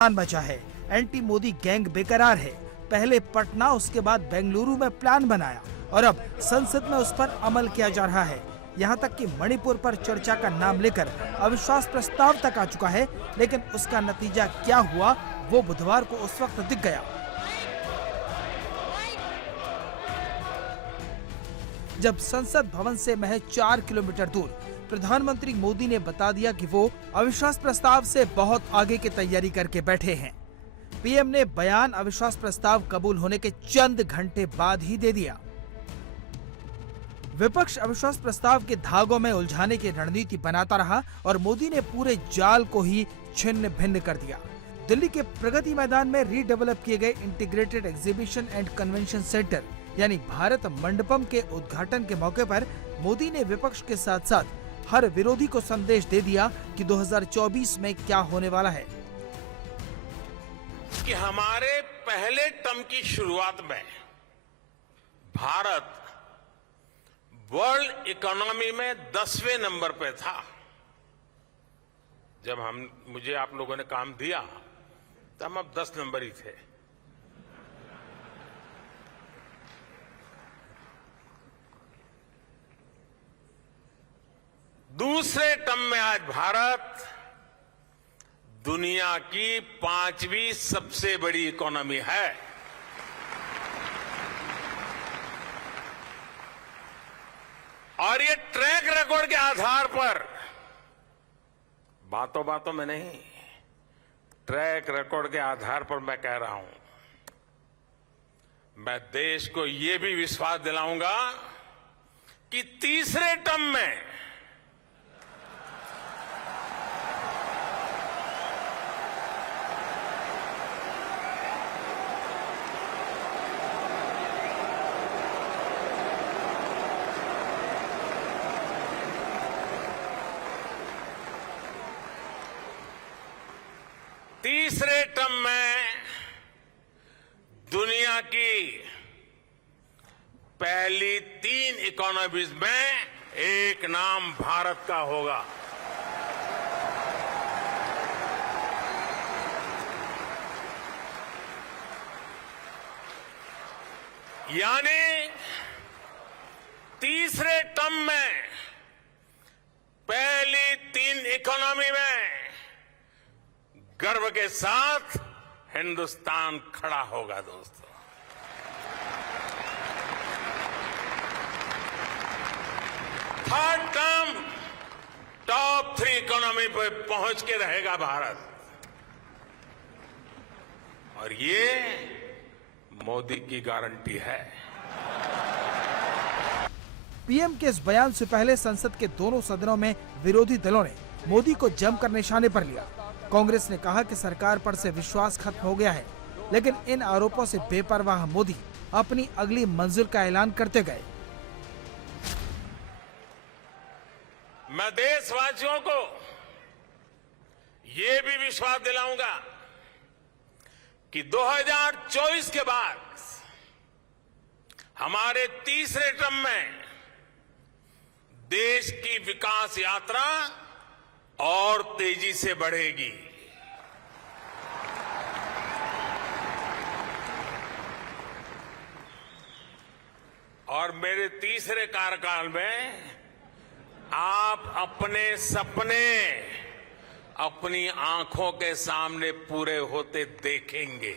बचा है। Anti Modi gang बेकरार है। पहले पटना, उसके बाद बेंगलुरु में प्लान बनाया और अब संसद में उस पर अमल किया जा रहा है। यहाँ तक कि मणिपुर पर चर्चा का नाम लेकर अविश्वास प्रस्ताव तक आ चुका है, लेकिन उसका नतीजा क्या हुआ वो बुधवार को उस वक्त दिख गया जब संसद भवन से महज 4 किलोमीटर दूर प्रधानमंत्री मोदी ने बता दिया कि वो अविश्वास प्रस्ताव से बहुत आगे की तैयारी करके बैठे हैं। पीएम ने बयान अविश्वास प्रस्ताव कबूल होने के चंद घंटे बाद ही दे दिया। विपक्ष अविश्वास प्रस्ताव के धागों में उलझाने की रणनीति बनाता रहा और मोदी ने पूरे जाल को ही छिन्न भिन्न कर दिया। दिल्ली के प्रगति मैदान में रीडेवलप किए गए integrated exhibition and convention centre यानी भारत मंडपम के उद्घाटन के मौके पर मोदी ने विपक्ष के साथ साथ हर विरोधी को संदेश दे दिया कि 2024 में क्या होने वाला है। कि हमारे पहले टर्म की शुरुआत में भारत वर्ल्ड इकोनॉमी में 10वें नंबर पे था। जब मुझे आप लोगों ने काम दिया तो हम अब 10 नंबर ही थे। दूसरे टर्म में आज भारत दुनिया की 5वीं सबसे बड़ी इकोनॉमी है। और ये ट्रैक रिकॉर्ड के आधार पर, बातों बातों में नहीं, ट्रैक रिकॉर्ड के आधार पर मैं कह रहा हूं, मैं देश को ये भी विश्वास दिलाऊंगा कि तीसरे टर्म में दुनिया की पहली 3 इकोनॉमीज में एक नाम भारत का होगा। यानी तीसरे टर्म में पहली 3 इकोनॉमी में गर्व के साथ हिंदुस्तान खड़ा होगा। दोस्तों, थर्ड टर्म टॉप 3 इकोनॉमी पे पहुंच के रहेगा भारत। और ये मोदी की गारंटी है। पीएम के इस बयान से पहले संसद के दोनों सदनों में विरोधी दलों ने मोदी को जमकर निशाने पर लिया। कांग्रेस ने कहा कि सरकार पर से विश्वास खत्म हो गया है, लेकिन इन आरोपों से बेपरवाह मोदी अपनी अगली मंजिल का ऐलान करते गए। मैं देशवासियों को ये भी विश्वास दिलाऊंगा कि 2024 के बाद हमारे तीसरे टर्म में देश की विकास यात्रा और तेजी से बढ़ेगी। और मेरे तीसरे कार्यकाल में आप अपने सपने अपनी आंखों के सामने पूरे होते देखेंगे।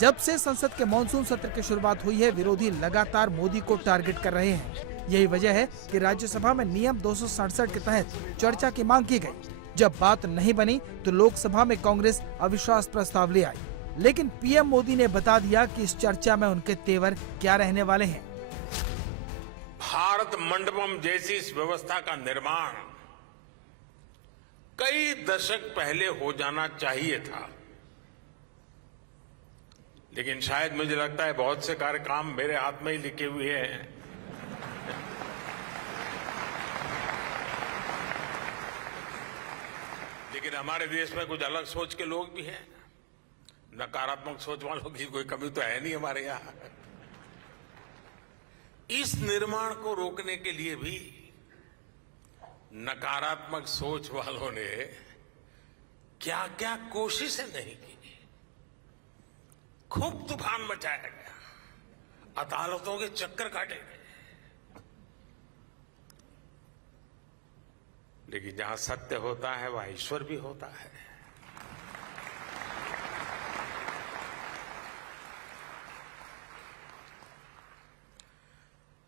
जब से संसद के मानसून सत्र की शुरुआत हुई है, विरोधी लगातार मोदी को टारगेट कर रहे हैं। यही वजह है कि राज्यसभा में नियम 267 के तहत चर्चा की मांग की गई। जब बात नहीं बनी तो लोकसभा में कांग्रेस अविश्वास प्रस्ताव ले आई, लेकिन पीएम मोदी ने बता दिया कि इस चर्चा में उनके तेवर क्या रहने वाले हैं। भारत मंडपम जैसी इस व्यवस्था का निर्माण कई दशक पहले हो जाना चाहिए था, लेकिन शायद मुझे लगता है बहुत से कार्य काम मेरे हाथ में ही लिखे हुए हैं। लेकिन हमारे देश में कुछ अलग सोच के लोग भी हैं। नकारात्मक सोच वालों की कोई कमी तो है नहीं हमारे यहाँ। इस निर्माण को रोकने के लिए भी नकारात्मक सोच वालों ने क्या क्या कोशिशें नहीं की। खूब तूफान मचाया गया, अदालतों के चक्कर काटे गए, लेकिन जहां सत्य होता है वहां ईश्वर भी होता है।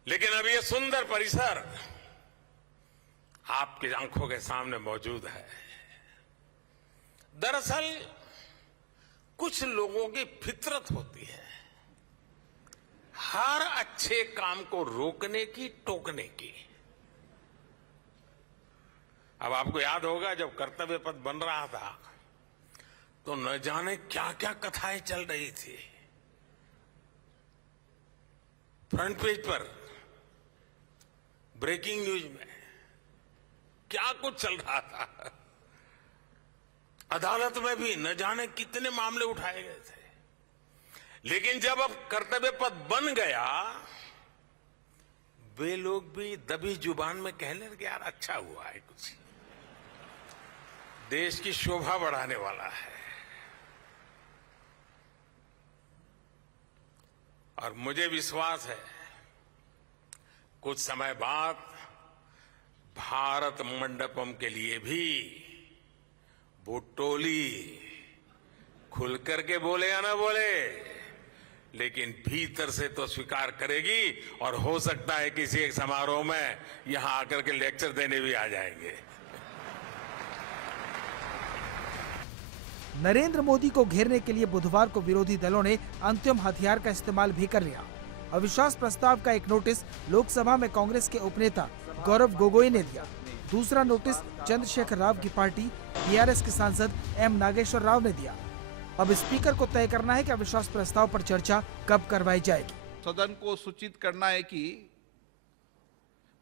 लेकिन अब ये सुंदर परिसर आपकी आंखों के सामने मौजूद है। दरअसल कुछ लोगों की फितरत होती है हर अच्छे काम को रोकने की, टोकने की। अब आपको याद होगा जब कर्तव्य पथ बन रहा था तो न जाने क्या क्या कथाएं चल रही थी। फ्रंट पेज पर ब्रेकिंग न्यूज में क्या कुछ चल रहा था। अदालत में भी न जाने कितने मामले उठाए गए थे। लेकिन जब अब कर्तव्य पथ बन गया, वे लोग भी दबी जुबान में कहने लगे यार अच्छा हुआ है, कुछ देश की शोभा बढ़ाने वाला है। और मुझे विश्वास है कुछ समय बाद भारत मंडपम के लिए भी वो टोली खुल करके बोले या ना बोले, लेकिन भीतर से तो स्वीकार करेगी। और हो सकता है किसी एक समारोह में यहां आकर के लेक्चर देने भी आ जाएंगे। नरेंद्र मोदी को घेरने के लिए बुधवार को विरोधी दलों ने अंतिम हथियार का इस्तेमाल भी कर लिया। अविश्वास प्रस्ताव का एक नोटिस लोकसभा में कांग्रेस के उपनेता गौरव गोगोई ने दिया। दूसरा नोटिस चंद्रशेखर राव की पार्टी टीआरएस के सांसद एम नागेश्वर राव ने दिया। अब स्पीकर को तय करना है कि अविश्वास प्रस्ताव पर चर्चा कब करवाई जाएगी। सदन को सूचित करना है कि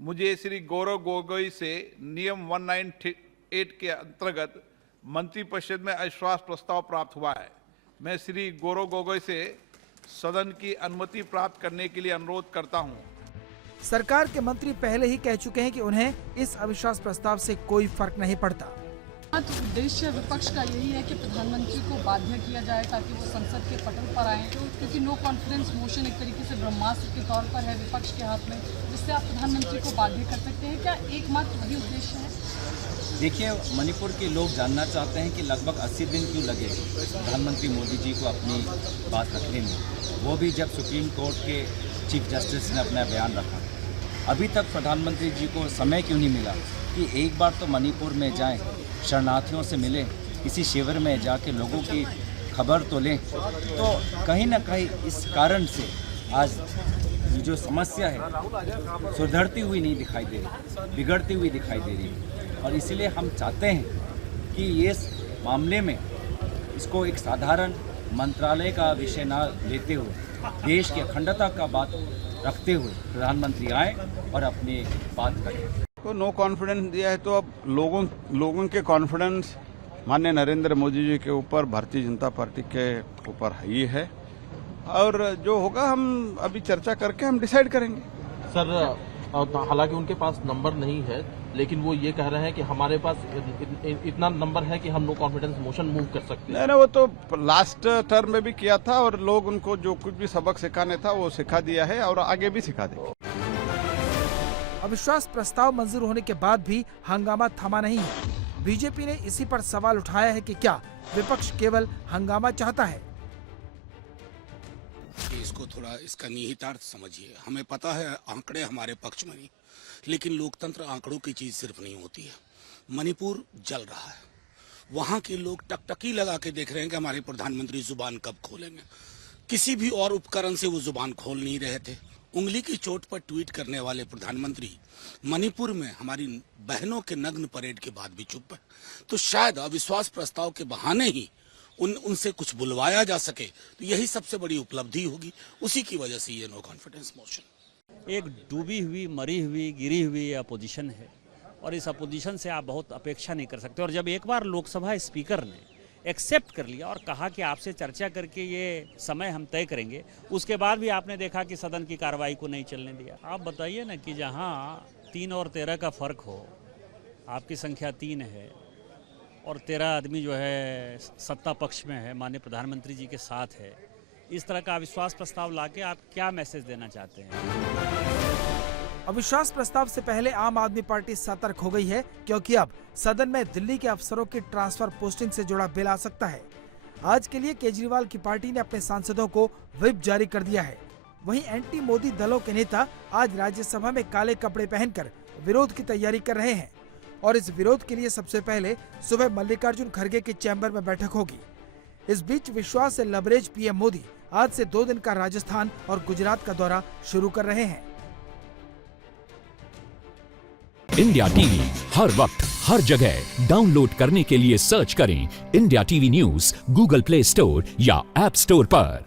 मुझे श्री गौरव गोगोई से नियम 198 के अंतर्गत मंत्रिपरिषद में अविश्वास प्रस्ताव प्राप्त हुआ है। मैं श्री गौरव गोगोई से सदन की अनुमति प्राप्त करने के लिए अनुरोध करता हूं। सरकार के मंत्री पहले ही कह चुके हैं कि उन्हें इस अविश्वास प्रस्ताव से कोई फर्क नहीं पड़ता। तो उद्देश्य विपक्ष का यही है कि प्रधानमंत्री को बाध्य किया जाए ताकि वो संसद के पटल पर आए, क्योंकि नो कॉन्फिडेंस मोशन एक तरीके से ब्रह्मास्त्र के तौर पर है विपक्ष के हाथ में, जिससे आप प्रधानमंत्री को बाध्य कर सकते हैं। क्या एकमात्र वही उद्देश्य है? देखिए, मणिपुर के लोग जानना चाहते हैं कि लगभग 80 दिन क्यों लगे प्रधानमंत्री मोदी जी को अपनी बात रखने में, वो भी जब सुप्रीम कोर्ट के चीफ जस्टिस ने अपना बयान रखा। अभी तक प्रधानमंत्री जी को समय क्यों नहीं मिला कि एक बार तो मणिपुर में जाएं, शरणार्थियों से मिलें, किसी शिविर में जाके लोगों की खबर तो लें। तो कहीं ना कहीं इस कारण से आज जो समस्या है सुधरती हुई नहीं दिखाई दे रही, बिगड़ती हुई दिखाई दे रही है। और इसीलिए हम चाहते हैं कि इस मामले में इसको एक साधारण मंत्रालय का विषय न लेते हुए देश की अखंडता का बात रखते हुए प्रधानमंत्री आए और अपनी बात करें। तो नो कॉन्फिडेंस दिया है तो अब लोगों के कॉन्फिडेंस माननीय नरेंद्र मोदी जी के ऊपर, भारतीय जनता पार्टी के ऊपर ही है। और जो होगा हम अभी चर्चा करके हम डिसाइड करेंगे। सर, हालांकि उनके पास नंबर नहीं है, लेकिन वो ये कह रहे हैं कि हमारे पास इतना नंबर है कि हम नो कॉन्फिडेंस मोशन मूव कर सकते हैं। नहीं, वो तो लास्ट टर्म में भी किया था और लोग उनको जो कुछ भी सबक सिखाने था वो सिखा दिया है और आगे भी सिखा देंगे। अविश्वास प्रस्ताव मंजूर होने के बाद भी हंगामा थमा नहीं है। बीजेपी ने इसी पर सवाल उठाया है कि क्या विपक्ष केवल हंगामा चाहता है। इसको थोड़ा इसका निहितार्थ समझिए। हमें पता है आंकड़े हमारे पक्ष में नहीं, लेकिन लोकतंत्र आंकड़ों की चीज सिर्फ नहीं होती है। मणिपुर जल रहा है, वहां के लोग टकटकी लगा के देख रहे हैं कि हमारे प्रधानमंत्री जुबान कब खोलेंगे। किसी भी और उपकरण से वो जुबान खोल नहीं रहे थे। उंगली की चोट पर ट्वीट करने वाले प्रधानमंत्री मणिपुर में हमारी बहनों के नग्न परेड के बाद भी चुप है। तो शायद अविश्वास प्रस्ताव के बहाने ही उनसे कुछ बुलवाया जा सके, तो यही सबसे बड़ी उपलब्धि होगी। उसी की वजह से ये नो कॉन्फिडेंस मोशन। एक डूबी हुई, मरी हुई, गिरी हुई अपोजिशन है और इस अपोजिशन से आप बहुत अपेक्षा नहीं कर सकते। और जब एक बार लोकसभा स्पीकर ने एक्सेप्ट कर लिया और कहा कि आपसे चर्चा करके ये समय हम तय करेंगे, उसके बाद भी आपने देखा कि सदन की कार्रवाई को नहीं चलने दिया। आप बताइए ना कि जहाँ 3 और 13 का फर्क हो, आपकी संख्या 3 है और 13 आदमी जो है सत्ता पक्ष में है, माननीय प्रधानमंत्री जी के साथ है, इस तरह का अविश्वास प्रस्ताव लाके आप क्या मैसेज देना चाहते हैं? अविश्वास प्रस्ताव से पहले आम आदमी पार्टी सतर्क हो गई है, क्योंकि अब सदन में दिल्ली के अफसरों की ट्रांसफर पोस्टिंग से जुड़ा बिल आ सकता है। आज के लिए केजरीवाल की पार्टी ने अपने सांसदों को व्हिप जारी कर दिया है। वहीं एंटी मोदी दलों के नेता आज राज्यसभा में काले कपड़े पहनकर विरोध की तैयारी कर रहे हैं और इस विरोध के लिए सबसे पहले सुबह मल्लिकार्जुन खड़गे के चैम्बर में बैठक होगी। इस बीच विश्वास से लबरेज पीएम मोदी आज से 2 दिन का राजस्थान और गुजरात का दौरा शुरू कर रहे हैं। इंडिया टीवी हर वक्त हर जगह डाउनलोड करने के लिए सर्च करें India TV news Google play store या ऐप स्टोर पर।